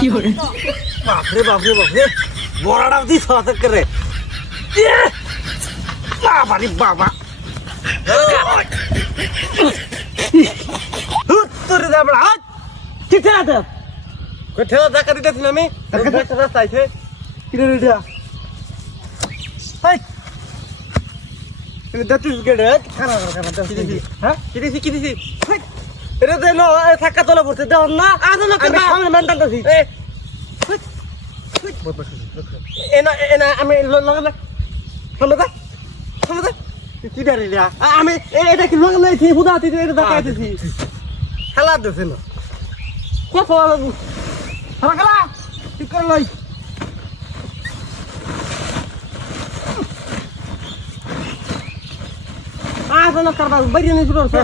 বাপরে বাপরে বাপরে বড়াটা দিস হাতে করে বাবারে বাবা তোরে দাবড়া ঠিক আছে কই ঠেলা টাকা দিতেছি আমি একটা রাস্তা আছে কিরে রেডিয়া হাই এটা দত্তু গেড়ে খানা খানা দিছি হ্যাঁ কি দিছি এটা দেন থাকা তোলা পড়ছে দাও না আদলো কে সামনে মেন্টাল দিছি এনা আমি লাগালে সামনে কি দাঁড়ি রিয়া আমি এটা কি লাগালে থি বুদা থি এটা দেখাইতেছি খেলা দিছে না কত খেলা ঠিক করে লই আদলো করবা বাইরে নিয়ে শুরু করছে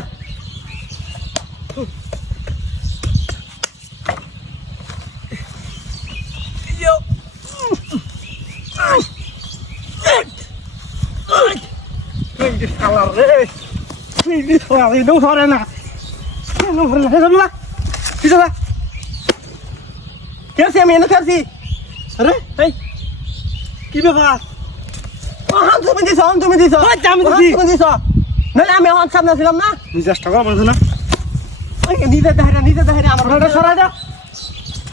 Salah deh, ini salah itu sore na, bisa lah, kerja আমি এনে kerja, আরে, hey, কি ব্যাপার? তুমি দিছো, আমি দিছি, নাহলে আমি আমার সামনে ছিলাম না, নিজের টাকা বলছ না, নিজে দেখারে আমার ওটা সরা দাও,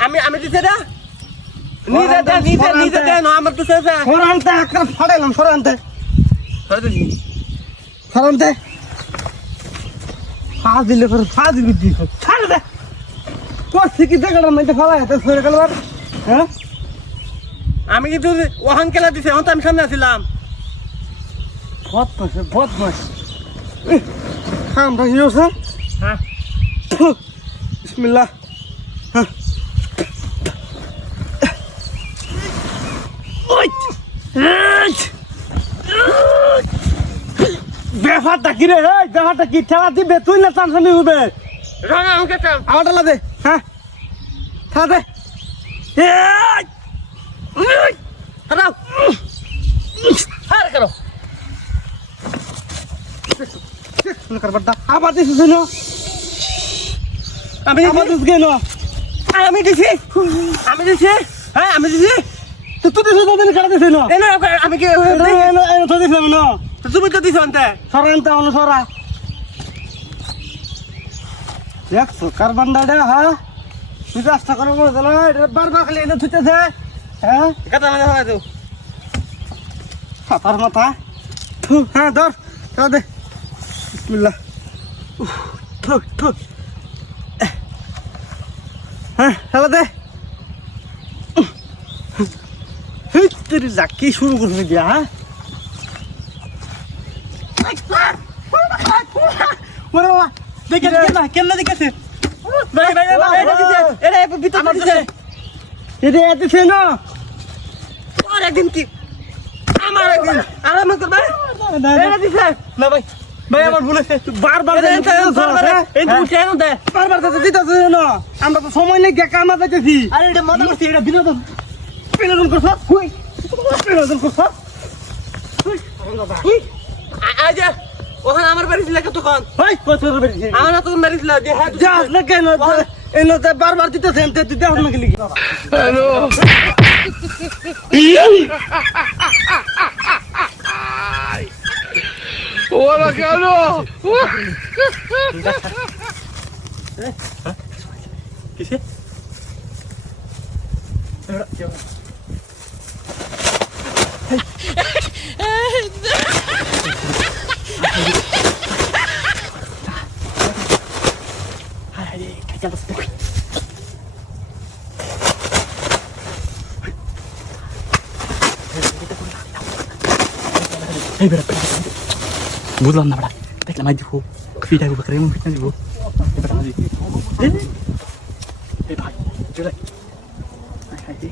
আমি দিছি না, নিজে দে না আমার তো সেটা, সরানতে একটা ফাড়াইলাম সরানতে ফাঁস দিলে ফাঁস দিবি ছাড় দে করছি কি দেখার মধ্যে ফেলা এত সরে গেল হ্যাঁ আমি কিন্তু ওহান খেলা দিছি এখন তো আমি সামনে আসছিলাম বদমাস খামটা হিও স্যার হ্যাঁ বিসমিল্লাহ হ্যাঁ ব্যাপারটা কি রে ব্যাপারটা কি ঠেলা দিবে তুই না চানসানি হবে আমাকে আমার ঠেলা দে হ্যাঁ ঠেলা দে আবার দিছিস আমি দিছি হ্যাঁ আমি দিছি তুই দিছিস খেলা দিছিস আমি কি দিছিলাম না তুমি তো দিছ আনতে সরা আনতে অনুসরা দেখছো কারবান্ডাটা হ্যাঁ তুই রাস্তা করে বলছ না এটা বারবার খালি এনে থুইতেছে হ্যাঁ কথা মানে হয় তো ফাটার মাথা হ্যাঁ ধর চল দে বিসমিল্লাহ হ্যাঁ চল দে তুই যাকি শুরু করবি দিয়া হ্যাঁ কেমন দেখেছে একদিন কি আমার একদিন আরাম করবে না ভাই ভাই আমার ভুলেছে বারবার আমরা তো সময় নেই কামা যাইতেছি আরে এটা মজা করছি এটা বিনোদন বিনোদন করছ বিনোদন করছ আজ ওখানে আমার বাড়ি ছিল কতক্ষণ আমার তখন বাড়ি ছিল বারবার দিতেছেন তুই দেখ না গেলি হ্যালো ওরা কেন কিসে বুঝলাম না দেখলাম আই দিব ফিটা দিব করে ফিটা দিব ভাই চলে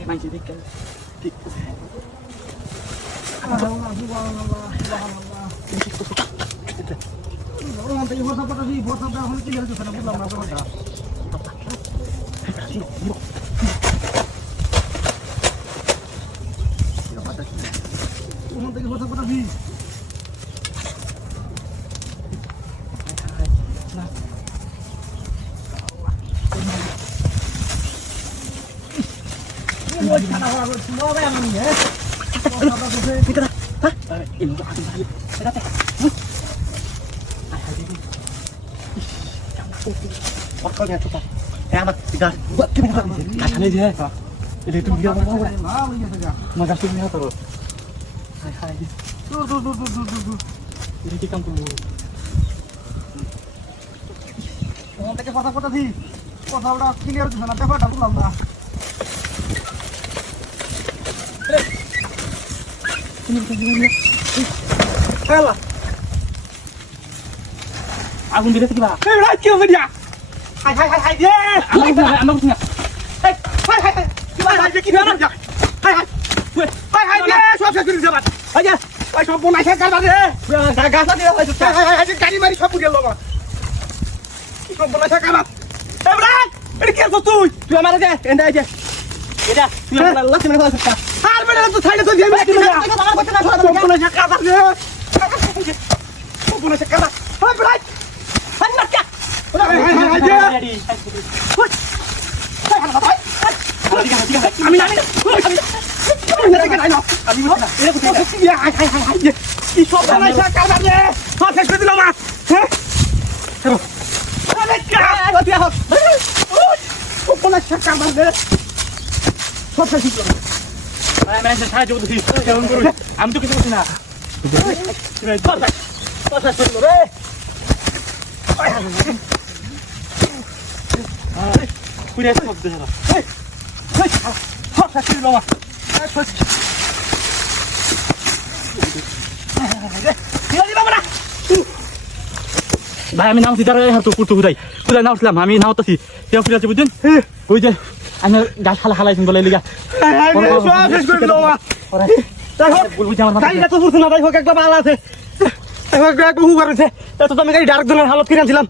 মাই দেখ ঠিক কথা দি কথাটা ক্লিয়ার হচ্ছে না ব্যাপারটা বুঝলাম না আগুন দিলে কি বা কি হবে দিয়া হাই হাই হাই হাই দে আমরা বুঝি না হাই হাই হাই কি বা হাই কি না হাই হাই হাই হাই দে সব শেষ করে যাবা হাই যা ওই সব বনাই শেষ করবা দে গাছা দিয়ে হইছে হাই হাই হাই গাড়ি মারি সব পুড়িয়ে লবা কি সব বনাই শেষ করবা এমরান এটা কি করছিস তুই আমারে দে এন্ডা আই দে এটা তুই আমার লাস্ট মিনিট হইছে আর বেটা তো সাইডে তো দিয়ে কি না সব বনাই শেষ করবা দে সব বনাই শেষ করবা হাই বেটা হাই মারকা হাই হাই হাই দে আমি না কি সব বানাইছা কারবার রে সব শেষ করে দিলাম না হ্যাঁ আরে কাজ দিয়া হোক সব বানাইছা কারবার রে সব শেষ করে দিলাম আমি সাহায্য করতেছি কেমন করুন আমি তো কিছু করছি না কথা শুনলো রে পুরে সব দেশ সব শেষ করে দিলাম ভাই আমি নামছি তারা হাত করতে কোথায় কোথায় নামছিলাম আমি নামতেছি কেউ ফিরে আছে বুঝছেন ওই যে আমি গাছ খালা খালাইছেন বলে লিগা শেষ করে দিলাম বলবো যে আমার গাড়িটা তো বুঝছে না তাই হোক একটা ভালো আছে একটা হু করেছে তো আমি গাড়ি ডার্ক জনের হালত কিনেছিলাম